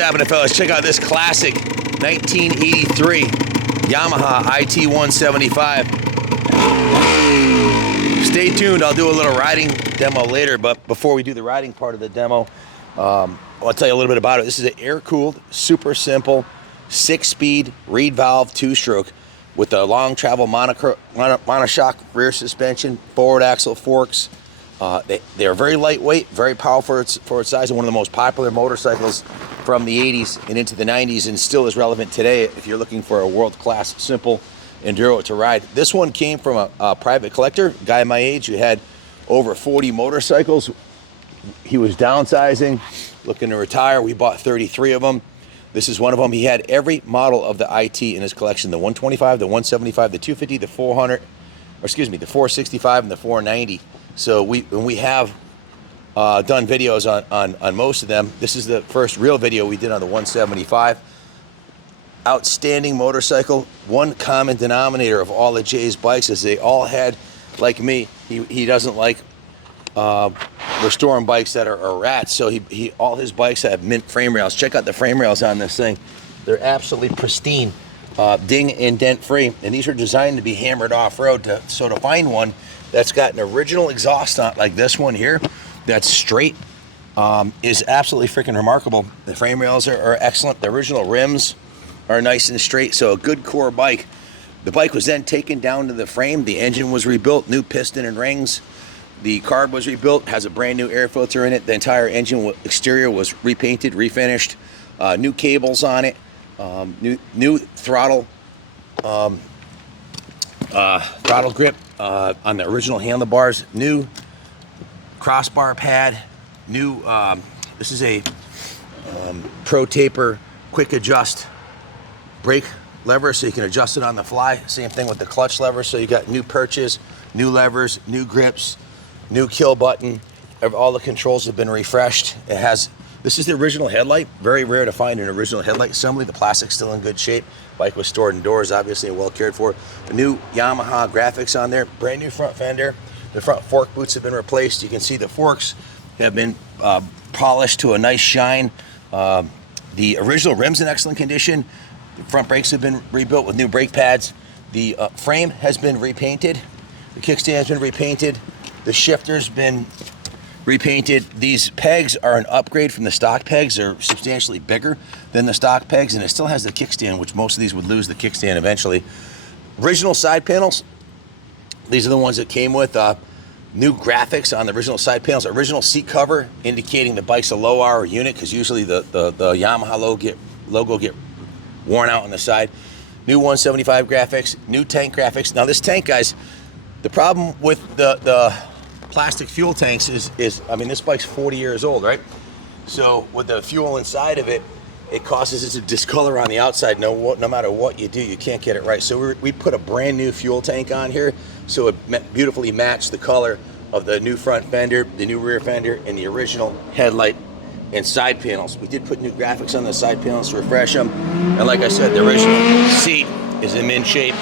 happening, fellas? Check out this classic 1983 Yamaha IT175. Stay tuned. I'll do a little riding demo later, but before we do the riding part of the demo, I'll tell you a little bit about it. This is an air-cooled, super simple, 6-speed reed valve 2-stroke with a long travel monoshock rear suspension, forward axle forks. They are very lightweight, very powerful for its size, and one of the most popular motorcycles from the 80s and into the 90s, and still is relevant today if you're looking for a world-class, simple enduro to ride. This one came from a private collector, a guy my age who had over 40 motorcycles. He was downsizing, looking to retire. We bought 33 of them. This is one of them. He had every model of the IT in his collection: the 125, the 175, the 250, the 400, or excuse me, the 465 and the 490. So we have done videos on most of them. This is the first real video we did on the 175. Outstanding motorcycle. One common denominator of all of Jay's bikes is they all had, like me, he doesn't like restoring bikes that are rats, so he all his bikes have mint frame rails. Check out the frame rails on this thing. They're absolutely pristine, ding and dent free, and these are designed to be hammered off-road. So to find one that's got an original exhaust on, like this one here, that's straight, is absolutely freaking remarkable. The frame rails are excellent. The original rims are nice and straight, so a good core bike. The bike was then taken down to the frame. The engine was rebuilt, new piston and rings. The carb was rebuilt, has a brand new air filter in it. The entire engine exterior was repainted, refinished, new cables on it, new throttle grip on the original handlebars, new crossbar pad, new, this is a Pro Taper quick adjust brake lever, so you can adjust it on the fly. Same thing with the clutch lever, so you got new perches, new levers, new grips, new kill button. All the controls have been refreshed. It has, this is the original headlight. Very rare to find an original headlight assembly. The plastic's still in good shape. Bike was stored indoors, obviously, and well cared for. The new Yamaha graphics on there. Brand new front fender. The front fork boots have been replaced. You can see the forks have been polished to a nice shine. The original rim's in excellent condition. The front brakes have been rebuilt with new brake pads. The frame has been repainted. The kickstand has been repainted. The shifter's been repainted. These pegs are an upgrade from the stock pegs. They're substantially bigger than the stock pegs, and it still has the kickstand, which most of these would lose the kickstand eventually. Original side panels. These are the ones that came with new graphics on the original side panels. Original seat cover indicating the bike's a low hour unit, because usually the Yamaha logo get worn out on the side. New 175 graphics, new tank graphics. Now this tank, guys, the problem with the plastic fuel tanks is, I mean, this bike's 40 years old, right? So with the fuel inside of it, it causes it to discolor on the outside. No matter what you do, you can't get it right. So we put a brand new fuel tank on here, so it beautifully matched the color of the new front fender, the new rear fender, and the original headlight and side panels. We did put new graphics on the side panels to refresh them. And like I said, the original seat is in mint shape.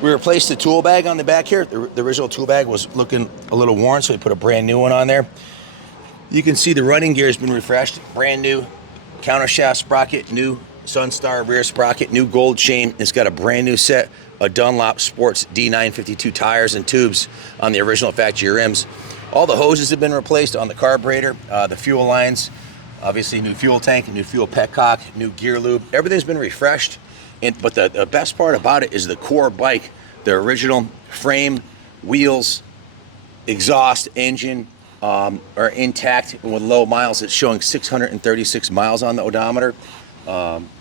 We replaced the tool bag on the back here. The original tool bag was looking a little worn, so we put a brand new one on there. You can see the running gear has been refreshed. Brand new countershaft sprocket, new Sunstar rear sprocket, new gold chain. It's got a brand new set of Dunlop Sports D952 tires and tubes on the original factory rims. All the hoses have been replaced on the carburetor, the fuel lines, obviously new fuel tank, new fuel petcock, new gear lube. Everything's been refreshed. But the best part about it is the core bike. The original frame, wheels, exhaust, engine are intact and with low miles. It's showing 636 miles on the odometer.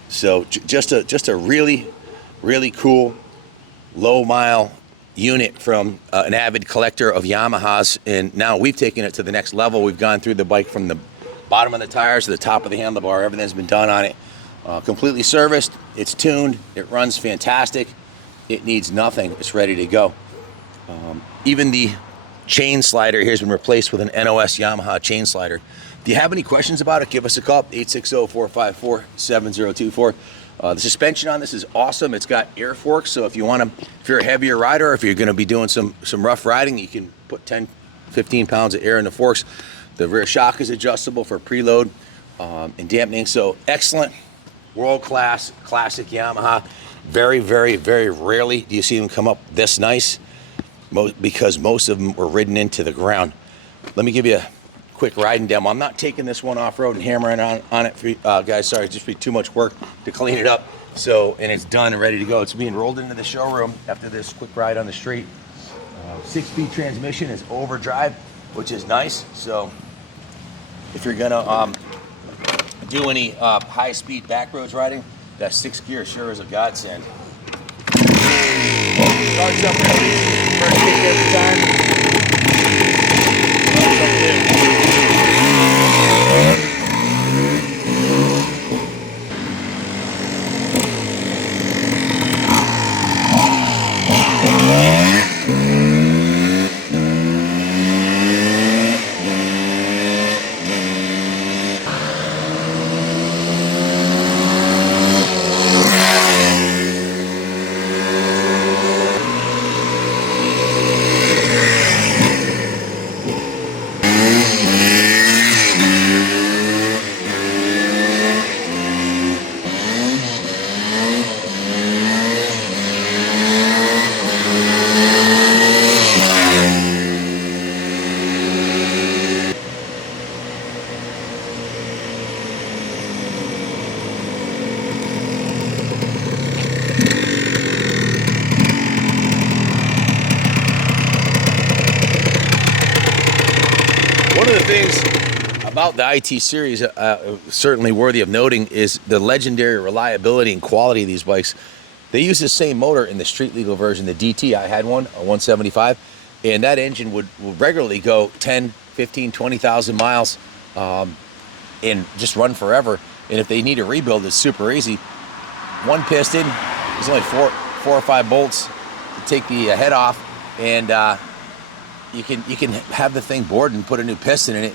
So just a really, really cool low mile unit from an avid collector of Yamahas. And now we've taken it to the next level. We've gone through the bike from the bottom of the tires to the top of the handlebar. Everything's been done on it. Completely serviced, it's tuned, it runs fantastic, it needs nothing, it's ready to go. Even the chain slider here has been replaced with an NOS Yamaha chain slider. If you have any questions about it, give us a call, 860-454-7024. The suspension on this is awesome. It's got air forks, so if you're a heavier rider, or if you're gonna be doing some rough riding, you can put 10, 15 pounds of air in the forks. The rear shock is adjustable for preload. and dampening. So excellent, world-class, classic Yamaha. Very, very, very rarely do you see them come up this nice, because most of them were ridden into the ground. Let me give you a quick riding demo. I'm not taking this one off-road and hammering on it for you, guys. Sorry, it's just be too much work to clean it up. So, and it's done and ready to go. It's being rolled into the showroom after this quick ride on the street. 6-speed transmission is overdrive, which is nice. So if you're gonna do any high-speed back roads riding, that 6th gear sure is a godsend. Starts up real easy. First kick every time. Starts up good. One of the things about the IT series, certainly worthy of noting, is the legendary reliability and quality of these bikes. They use the same motor in the street legal version, the DT. I had one, a 175, and that engine would regularly go 10, 15, 20,000 miles and just run forever. And if they need a rebuild, it's super easy. One piston, there's only four or five bolts to take the head off, and you can have the thing bored and put a new piston in it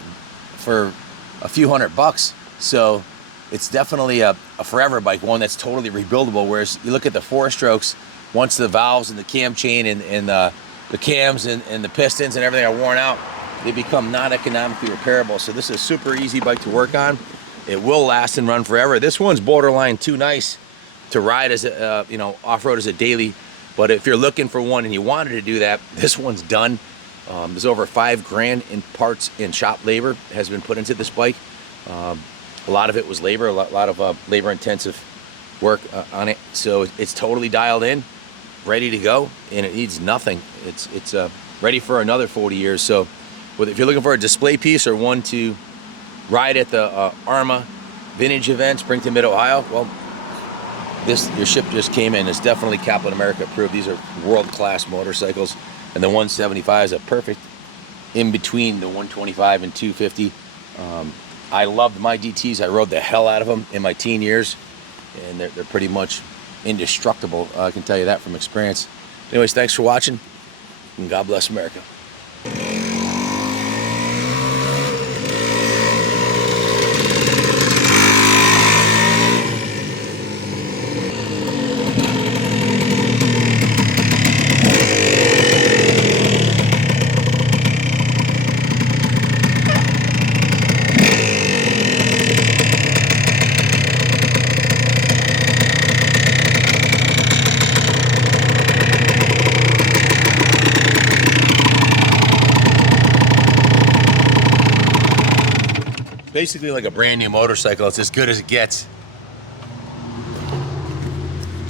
for a few $100. So it's definitely a forever bike, one that's totally rebuildable. Whereas you look at the 4-strokes, once the valves and the cam chain and the cams and the pistons and everything are worn out, they become not economically repairable. So this is a super easy bike to work on. It will last and run forever. This one's borderline too nice to ride as a off-road as a daily. But if you're looking for one and you wanted to do that, this one's done. There's over $5,000 in parts and shop labor has been put into this bike. A lot of it was labor, a lot of labor-intensive work on it. So it's totally dialed in, ready to go, and it needs nothing. It's ready for another 40 years. So if you're looking for a display piece or one to ride at the ARMA vintage events, bring to Mid-Ohio, well, your ship just came in. It's definitely Kaplan America approved. These are world-class motorcycles. And the 175 is a perfect in between the 125 and 250. I loved my DTs. I rode the hell out of them in my teen years, and they're pretty much indestructible. I can tell you that from experience. Anyways, thanks for watching, and God bless America. Basically like a brand new motorcycle. It's as good as it gets.